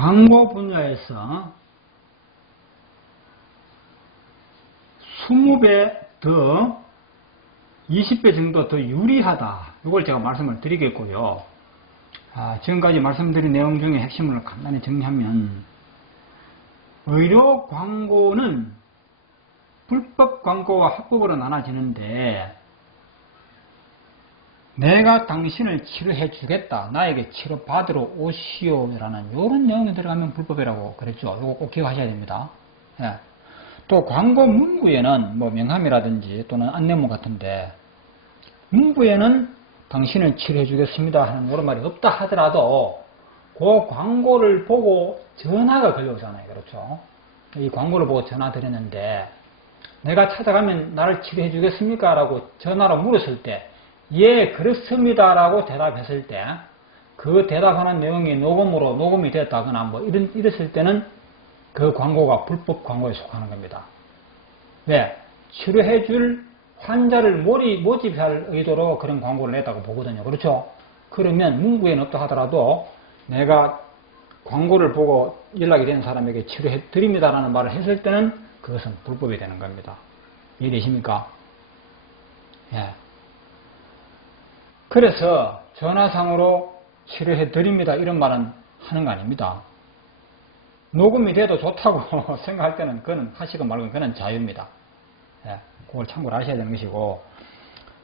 광고 분야에서 20배 더 20배 정도 더 유리하다. 이걸 제가 말씀을 드리겠고요. 지금까지 말씀드린 내용 중에 핵심을 간단히 정리하면, 의료 광고는 불법 광고와 합법으로 나눠지는데, 내가 당신을 치료해 주겠다, 나에게 치료 받으러 오시오 라는 이런 내용이 들어가면 불법이라고 그랬죠. 이거 꼭 기억하셔야 됩니다. 예. 또 광고 문구에는 뭐 명함이라든지 또는 안내문 같은데, 문구에는 당신을 치료해 주겠습니다 하는 그런 말이 없다 하더라도 그 광고를 보고 전화가 걸려오잖아요. 그렇죠? 이 광고를 보고 전화 드렸는데, 내가 찾아가면 나를 치료해 주겠습니까? 라고 전화로 물었을 때, 예, 그렇습니다 라고 대답했을 때, 그 대답하는 내용이 녹음이 됐다거나 뭐 이랬을 때는 그 광고가 불법 광고에 속하는 겁니다. 왜? 치료해 줄 환자를 모집할 의도로 그런 광고를 냈다고 보거든요. 그렇죠? 그러면 문구에는 없다 하더라도 내가 광고를 보고 연락이 된 사람에게 치료해 드립니다라는 말을 했을 때는 그것은 불법이 되는 겁니다. 이해되십니까? 예. 그래서 전화상으로 치료해 드립니다 이런 말은 하는 거 아닙니다. 녹음이 돼도 좋다고 생각할 때는 그건 하시고 말고 그건 자유입니다. 예, 그걸 참고를 하셔야 되는 것이고,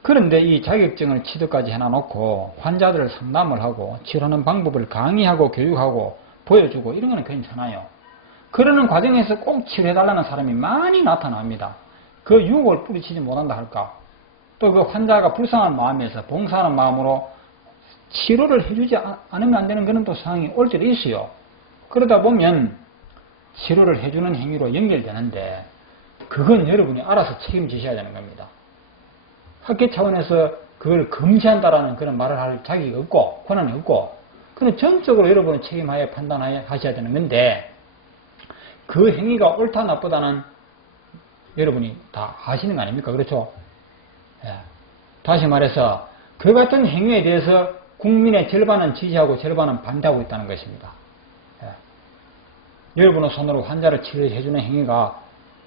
그런데 이 자격증을 취득까지 해놔놓고 환자들을 상담을 하고 치료하는 방법을 강의하고 교육하고 보여주고 이런 거는 괜찮아요. 그러는 과정에서 꼭 치료해달라는 사람이 많이 나타납니다. 그 유혹을 뿌리치지 못한다 할까, 또 그 환자가 불쌍한 마음에서 봉사하는 마음으로 치료를 해주지 않으면 안 되는 그런 또 상황이 올 때도 있어요. 그러다 보면 치료를 해주는 행위로 연결되는데, 그건 여러분이 알아서 책임지셔야 되는 겁니다. 학계 차원에서 그걸 금지한다라는 그런 말을 할 자격이 없고 권한이 없고, 그건 전적으로 여러분은 책임하에 판단하셔야 되는 건데, 그 행위가 옳다 나쁘다는 여러분이 다 아시는 거 아닙니까? 그렇죠? 예. 다시 말해서 그 같은 행위에 대해서 국민의 절반은 지지하고 절반은 반대하고 있다는 것입니다. 예. 여러분의 손으로 환자를 치료해주는 행위가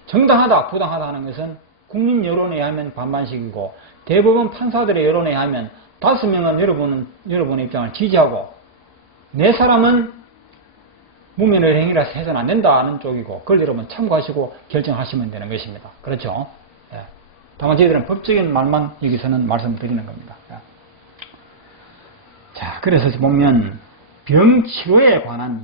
정당하다 부당하다 하는 것은 국민 여론에 의하면 반반씩이고, 대부분 판사들의 여론에 의하면 5명은 여러분의 입장을 지지하고 4사람은 무면의 행위라서 해서는 안 된다 하는 쪽이고, 그걸 여러분 참고하시고 결정하시면 되는 것입니다. 그렇죠? 예. 다만 저희들은 법적인 말만 여기서는 말씀드리는 겁니다. 예. 자, 그래서 보면 병치료에 관한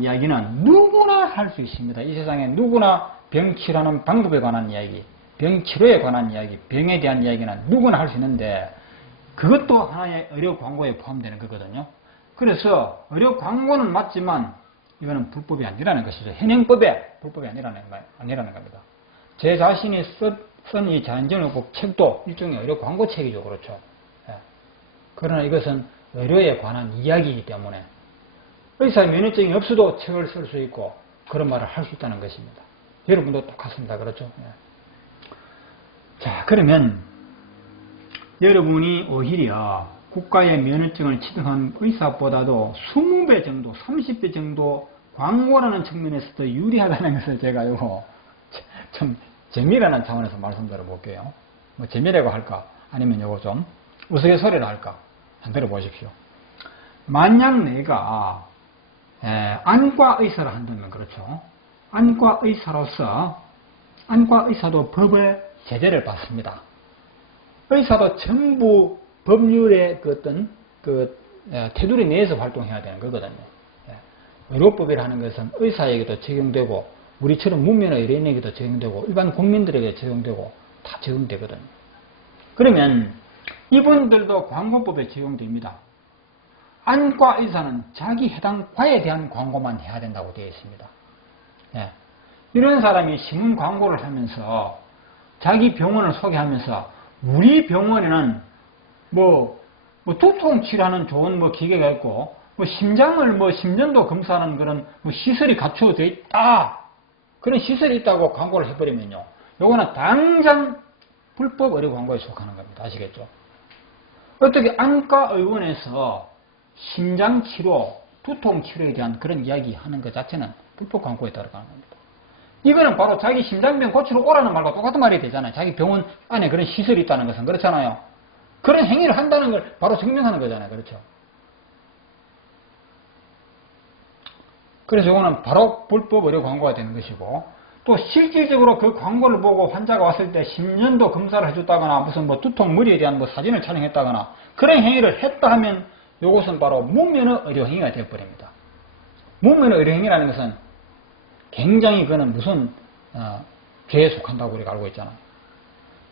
이야기는 누구나 할 수 있습니다. 이 세상에 누구나 병치료하는 방법에 관한 이야기, 병치료에 관한 이야기, 병에 대한 이야기는 누구나 할 수 있는데, 그것도 하나의 의료 광고에 포함되는 거거든요. 그래서 의료 광고는 맞지만 이거는 불법이 아니라는 것이죠. 현행법에 불법이 아니라는 겁니다. 제 자신이 쓴 이 자연정의국 책도 일종의 의료 광고 책이죠. 그렇죠? 예. 그러나 이것은 의료에 관한 이야기이기 때문에 의사의 면허증이 없어도 책을 쓸 수 있고 그런 말을 할 수 있다는 것입니다. 여러분도 똑같습니다. 그렇죠? 예. 자, 그러면 여러분이 오히려 국가의 면허증을 취득한 의사보다도 20배 정도, 30배 정도 광고라는 측면에서 더 유리하다는 것을 제가 이거 좀 재미라는 차원에서 말씀드려 볼게요. 뭐 재미라고 할까? 아니면 이거 좀 우스갯소리라 할까? 한번 들어보십시오. 만약 내가 안과 의사를 한다면, 그렇죠? 안과 의사도 법의 제재를 받습니다. 의사도 전부 법률의 그 어떤 테두리 내에서 활동해야 되는 거거든요. 의료법이라는 것은 의사에게도 적용되고, 우리처럼 무면허 의료인에게도 적용되고, 일반 국민들에게 적용되고, 다 적용되거든요. 그러면 이분들도 광고법에 적용됩니다. 안과 의사는 자기 해당 과에 대한 광고만 해야 된다고 되어 있습니다. 이런 사람이 신문 광고를 하면서 자기 병원을 소개하면서, 우리 병원에는 두통 치료하는 좋은 기계가 있고, 심전도 검사하는 그런 시설이 갖춰져 있다, 그런 시설이 있다고 광고를 해버리면요, 요거는 당장 불법 의료 광고에 속하는 겁니다. 아시겠죠? 어떻게 안과 의원에서 심장치료, 두통 치료에 대한 그런 이야기 하는 것 자체는 불법 광고에 들어가는 겁니다. 이거는 바로 자기 심장병 고치러 오라는 말과 똑같은 말이 되잖아요. 자기 병원 안에 그런 시설이 있다는 것은 그렇잖아요. 그런 행위를 한다는 걸 바로 증명하는 거잖아요. 그렇죠? 그래서 이거는 바로 불법 의료 광고가 되는 것이고, 또 실질적으로 그 광고를 보고 환자가 왔을 때 심전도 검사를 해줬다거나 무슨 뭐 두통 머리에 대한 뭐 사진을 촬영했다거나 그런 행위를 했다 하면 이것은 바로 무면허 의료 행위가 되어버립니다. 무면허 의료 행위라는 것은 굉장히 그거는 무슨 죄에 속한다고 우리가 알고 있잖아요.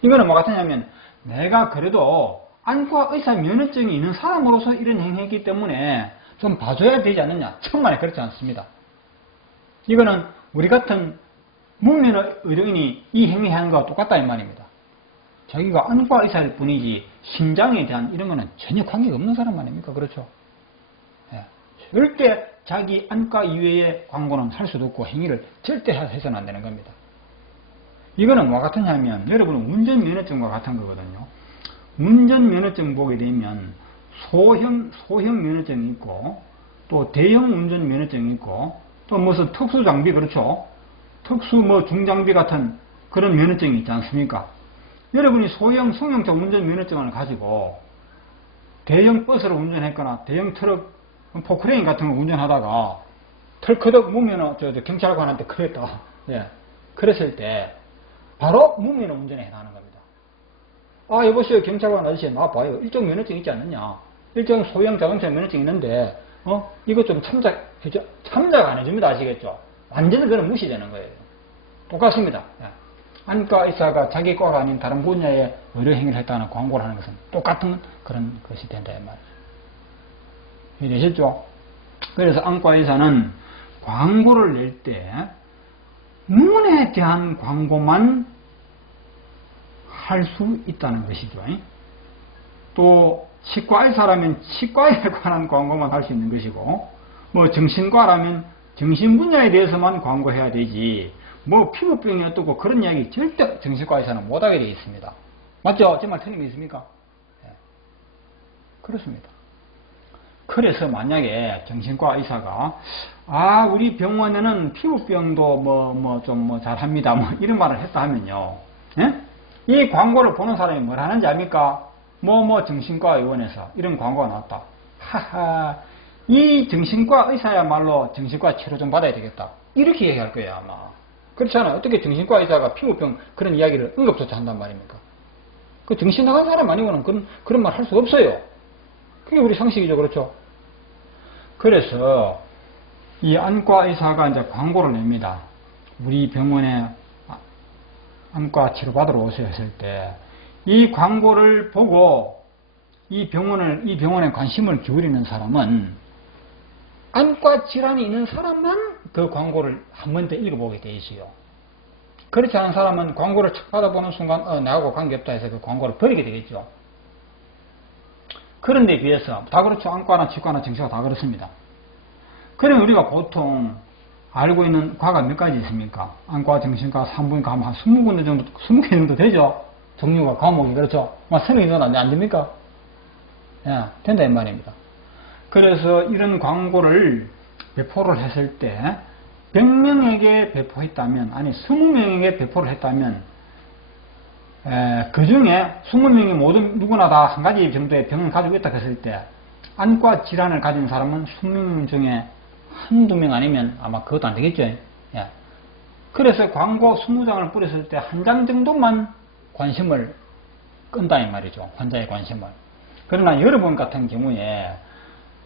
이거는 뭐 같으냐면 내가 그래도 안과 의사 면허증이 있는 사람으로서 이런 행위했기 때문에 좀 봐줘야 되지 않느냐. 천만에 그렇지 않습니다. 이거는 우리 같은 무면허 의료인이 이 행위하는 것과 똑같다 이 말입니다. 자기가 안과 의사일 뿐이지 심장에 대한 이런 거는 전혀 관계가 없는 사람 아닙니까? 그렇죠? 예. 절대 자기 안과 이외의 광고는 할 수도 없고 행위를 절대 해서는 안 되는 겁니다. 이거는 뭐가 같으냐면 여러분은 운전면허증과 같은 거거든요. 운전면허증 보게 되면 소형 면허증이 있고 또 대형 운전면허증이 있고 또 무슨 특수장비 그렇죠. 특수 뭐 중장비 같은 그런 면허증이 있지 않습니까? 여러분이 소형 승용차 운전면허증을 가지고 대형 버스를 운전했거나 대형 트럭 포크레인 같은 걸 운전하다가 털커덕 무면허 경찰관한테 그랬다. 예. 그랬을 때 바로 무면허 운전에 해당하는 겁니다. 아 여보세요 경찰관 아저씨 나봐요. 일종 면허증 있지 않느냐. 일종 소형 자동차 면허증 있는데 이거 좀 참작해줘. 참작 안 해줍니다. 아시겠죠? 완전히 그런 무시되는 거예요. 똑같습니다. 예. 안과 의사가 자기 과가 아닌 다른 분야의 의료 행위를 했다는 광고를 하는 것은 똑같은 그런 것이 된다 이 말이죠. 이해되셨죠? 그래서 안과 의사는 광고를 낼 때 눈에 대한 광고만 할 수 있다는 것이죠. 또 치과 의사라면 치과에 관한 광고만 할 수 있는 것이고 뭐 정신과라면 정신 분야에 대해서만 광고해야 되지 뭐 피부병이 어떻고 그런 이야기 절대 정신과 의사는 못하게 되어 있습니다. 맞죠? 제 말 틀림이 있습니까? 네. 그렇습니다. 그래서 만약에 정신과 의사가 우리 병원에는 피부병도 좀 잘합니다 이런 말을 했다 하면요. 예? 이 광고를 보는 사람이 뭘 하는지 압니까? 정신과 의원에서 이런 광고가 나왔다. 하하, 이 정신과 의사야말로 정신과 치료 좀 받아야 되겠다. 이렇게 얘기할 거예요, 아마. 그렇잖아요. 어떻게 정신과 의사가 피부병 그런 이야기를 응급조차 한단 말입니까? 그 정신 나간 사람 아니고는 그런 말 할 수 없어요. 그게 우리 상식이죠, 그렇죠? 그래서 이 안과 의사가 이제 광고를 냅니다. 우리 병원에 안과 치료받으러 오세요 했을 때 이 광고를 보고 이 병원에 관심을 기울이는 사람은 안과 질환이 있는 사람만 그 광고를 한 번 더 읽어보게 돼 있어요. 그렇지 않은 사람은 광고를 척 받아보는 순간 나하고 관계없다 해서 그 광고를 버리게 되겠죠. 그런 데 비해서 다 그렇죠. 안과나 치과나 정신과 다 그렇습니다. 그러면 우리가 보통 알고 있는 과가 몇 가지 있습니까? 안과, 정신과, 산부인과 하면 한 20군데 정도, 20개 정도 되죠? 종류가, 과목이, 그렇죠? 막 3개 정도 안 됩니까? 예, 된다, 이 말입니다. 그래서 이런 광고를 배포를 했을 때, 100명에게 배포했다면, 아니, 20명에게 배포를 했다면, 그 중에 20명이 모두 누구나 다 한 가지 정도의 병을 가지고 있다 했을 때, 안과 질환을 가진 사람은 20명 중에 한두 명 아니면 아마 그것도 안 되겠죠. 예. 그래서 광고 20장을 뿌렸을 때 한 장 정도만 관심을 끈다 이 말이죠. 환자의 관심을. 그러나 여러분 같은 경우에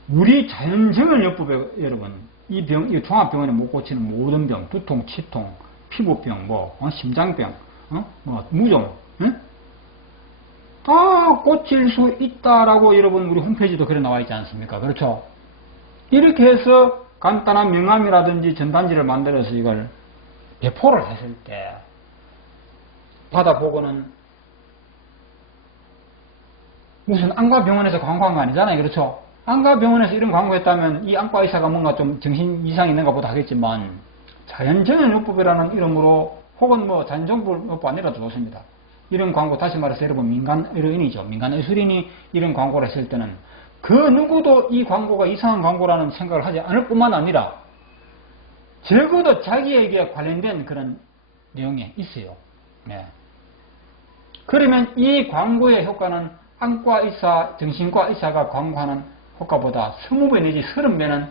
우리 자연정형요법에 여러분 이 종합병원에 못 고치는 모든 병, 두통, 치통, 피부병, 심장병, 무좀 다 고칠 수 있다라고 여러분 우리 홈페이지도 그래 나와 있지 않습니까? 그렇죠? 이렇게 해서 간단한 명함이라든지 전단지를 만들어서 이걸 배포를 했을 때 받아보고는 무슨 안과병원에서 광고한 거 아니잖아요. 그렇죠? 안과병원에서 이런 광고했다면 이 안과 의사가 뭔가 좀 정신 이상이 있는가 보다 하겠지만 자연정형요법이라는 이름으로 혹은 자연정형요법 아니라도 좋습니다. 이런 광고 다시 말해서 여러분 민간 의료인이죠. 민간 의술인이 이런 광고를 했을 때는 그 누구도 이 광고가 이상한 광고라는 생각을 하지 않을 뿐만 아니라 적어도 자기에게 관련된 그런 내용이 있어요. 네. 그러면 이 광고의 효과는 안과 의사, 정신과 의사가 광고하는 효과보다 20배 내지 30배는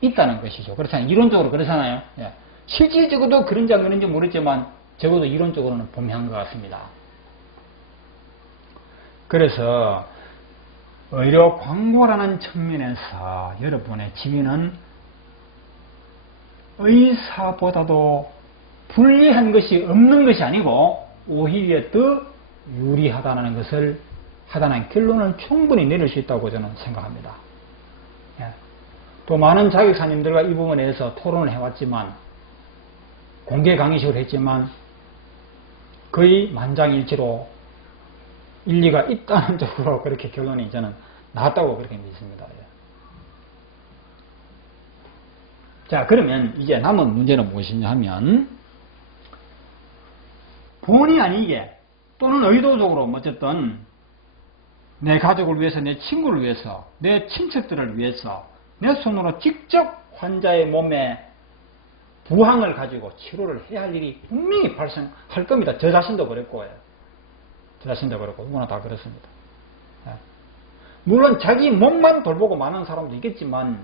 있다는 것이죠. 그렇잖아요. 이론적으로 그렇잖아요. 예. 실질적으로도 그런지 안 그런지 모르지만 적어도 이론적으로는 분명한 것 같습니다. 그래서 의료 광고라는 측면에서 여러분의 지위는 의사보다도 불리한 것이 없는 것이 아니고 오히려 더 유리하다는 것을 하다는 결론을 충분히 내릴 수 있다고 저는 생각합니다. 예. 또 많은 자격사님들과 이 부분에 대해서 토론을 해왔지만 공개 강의식을 했지만 거의 만장일치로 일리가 있다는 쪽으로 그렇게 결론이 저는 나왔다고 그렇게 믿습니다. 예. 자, 그러면 이제 남은 문제는 무엇이냐 하면 본의 아니게 또는 의도적으로 어쨌든 내 가족을 위해서, 내 친구를 위해서, 내 친척들을 위해서 내 손으로 직접 환자의 몸에 부항을 가지고 치료를 해야 할 일이 분명히 발생할 겁니다. 저 자신도 그랬고, 저 자신도 그렇고, 누구나 다 그렇습니다. 물론 자기 몸만 돌보고 마는 사람도 있겠지만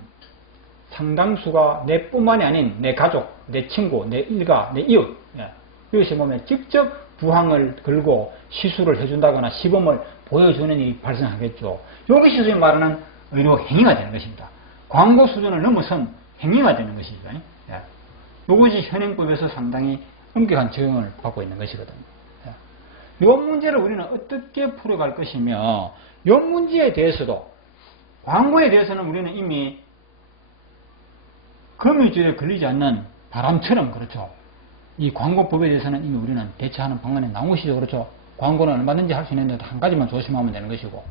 상당수가 내뿐만이 아닌 내 가족, 내 친구, 내 일가, 내 이웃, 이것이 몸에 직접 부항을 걸고 시술을 해준다거나 시범을 보여주는 일이 발생하겠죠. 이것이 소위 말하는 의료 행위가 되는 것입니다. 광고 수준을 넘어선 행위가 되는 것이죠. 이것이 현행법에서 상당히 엄격한 적용을 받고 있는 것이거든요. 이 문제를 우리는 어떻게 풀어갈 것이며 이 문제에 대해서도 광고에 대해서는 우리는 이미 거미줄에 걸리지 않는 바람처럼 그렇죠. 이 광고법에 대해서는 이미 우리는 대처하는 방안이 나온 것이죠. 그렇죠. 광고는 얼마든지 할 수 있는데 한 가지만 조심하면 되는 것이고,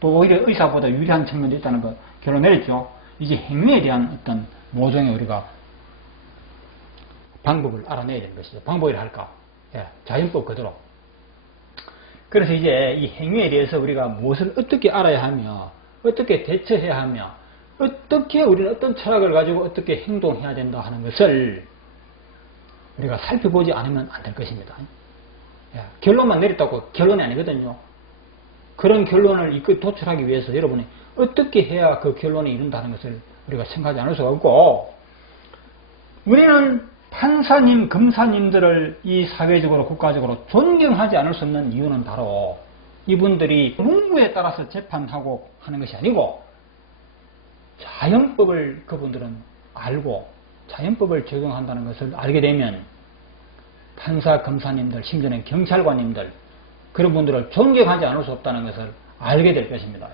또 오히려 의사보다 유리한 측면도 있다는 거 결론 내렸죠. 이제 행위에 대한 어떤 모종의 우리가 방법을 알아내야 되는 것이죠. 방법이라 할까? 자연법 그대로. 그래서 이제 이 행위에 대해서 우리가 무엇을 어떻게 알아야 하며 어떻게 대처해야 하며 어떻게 우리는 어떤 철학을 가지고 어떻게 행동해야 된다 하는 것을 우리가 살펴보지 않으면 안 될 것입니다. 결론만 내렸다고 결론이 아니거든요. 그런 결론을 도출하기 위해서 여러분이 어떻게 해야 그 결론에 이른다는 것을 우리가 생각하지 않을 수가 없고, 우리는 판사님, 검사님들을 이 사회적으로 국가적으로 존경하지 않을 수 없는 이유는 바로 이분들이 문구에 따라서 재판하고 하는 것이 아니고 자연법을 그분들은 알고 자연법을 적용한다는 것을 알게 되면 판사, 검사님들, 심지어는 경찰관님들 그런 분들을 존경하지 않을 수 없다는 것을 알게 될 것입니다.